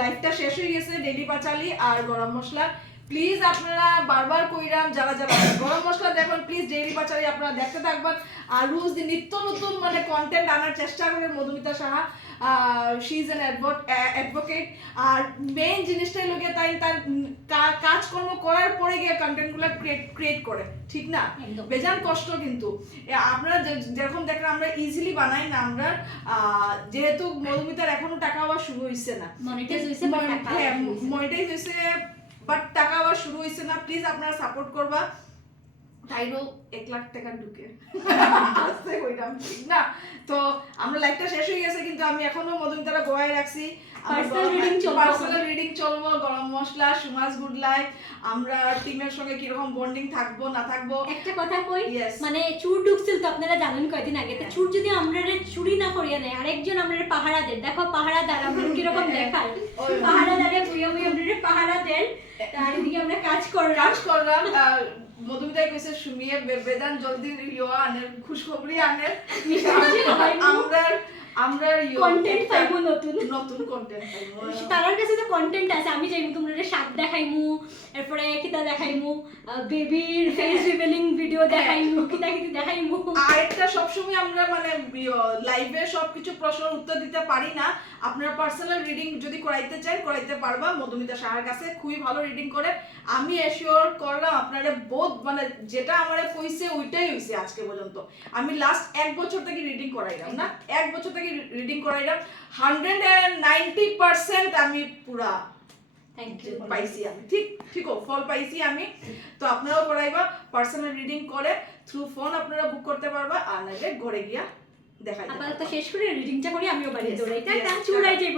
লাইফটা শেষ হয়ে গেছে ডেইলি পাঁচালি আর গরম মশলা। প্লিজ আপনারা বারবার কইরাম যারা যারা গরম মশলা দেখবেন প্লিজ ডেইলি পাঁচালি আপনারা দেখতে থাকবেন। আর রোজ দিন নিত্য নতুন মানে কন্টেন্ট আনার চেষ্টা করবেন Madhumita Saha. She is an advocate. আর মেইন জিনিসটাই লোকে তাই তার কাজকর্ম করার পরে গিয়ে কন্টেন্টগুলো ক্রিয়েট করে, ঠিক না? বেজান কষ্ট কিন্তু আপনারা যেরকম দেখেন আমরা ইজিলি বানাই না। আমরা যেহেতু মধুমিতার এখনো টাকা হওয়া শুরু হয়েছে না, মনিটাইজ হয়েছে বাট টাকা হওয়া শুরু হয়েছে না। প্লিজ আপনারা সাপোর্ট করবা। তাইরও 1 লাখ টাকা ঢুকে ঠিক না? তো আমরা লাইফটা শেষ হয়ে গেছে কিন্তু আমি এখনো মধুমিতারা গোয়ায় রাখছি। পার্সোনাল রিডিং চলবো, গরম মশলা, সুমাস গুড লাইফ, আমরা টিমের সঙ্গে কিরকম বন্ডিং থাকবো না থাকবো। একটা কথা কই, মানে চুর ঢুকছিল তো আপনারা জানেন কয়দিন আগে, তো চুর যদি আমরা চুরি না করিয়া নেয় আরেকজন আমরা পাহারাদের, দেখো পাহারাদার আমরা কিরকম দেখাই, পাহারাদারে বুয়া বুয়া আমরা পাহারাদের, তার দিকে আমরা কাজ করলাম। মধুমিতাই কইছে সুমিয়ে বেদান জলদি আনে খুশখবরি আনে, আমরা কন্টেন্ট পাইবো, নতুন কন্টেন্ট পাইবো। তার কাছে তো কন্টেন্ট আছে, আমি চাইবো তোমরা শাক দেখাইমু, এরপরে কিতা দেখাইমু, বেবির ফেস রিভিলিং ভিডিও দেখাইমু, কিতা কিতা দেখাইমু। আরেকটা সবসময় আমরা মানে লাইভে সবকিছু প্রশ্নের উত্তর দিতে পারি না। আপনারা পার্সোনাল রিডিং যদি করাইতে চান করাইতে পারবা মধুমিতা সাহার কাছে, খুবই ভালো রিডিং করে। আমি এশিওর করলাম আপনারা বহুত মানে যেটা আমারে কইছে ওইটাই হইছে আজকে পর্যন্ত। আমি লাস্ট 1 বছর থেকে রিডিং করাইলাম না, 1 বছর থেকে রিডিং করাইলাম, 190% আমি পুরা পাইছি, আমি ঠিক ফল পাইছি আমি। তো আপনারাও করাইবা, পার্সোনাল রিডিং করে থ্রু ফোন আপনারা বুক করতে পারবা, আর নাইলে ঘরে গিয়া দেখাইতে পারবা। আপাতত শেষ করে রিডিংটা করি, আমিও বাড়ি দৌড়াই, তাই চুরাই যাইব।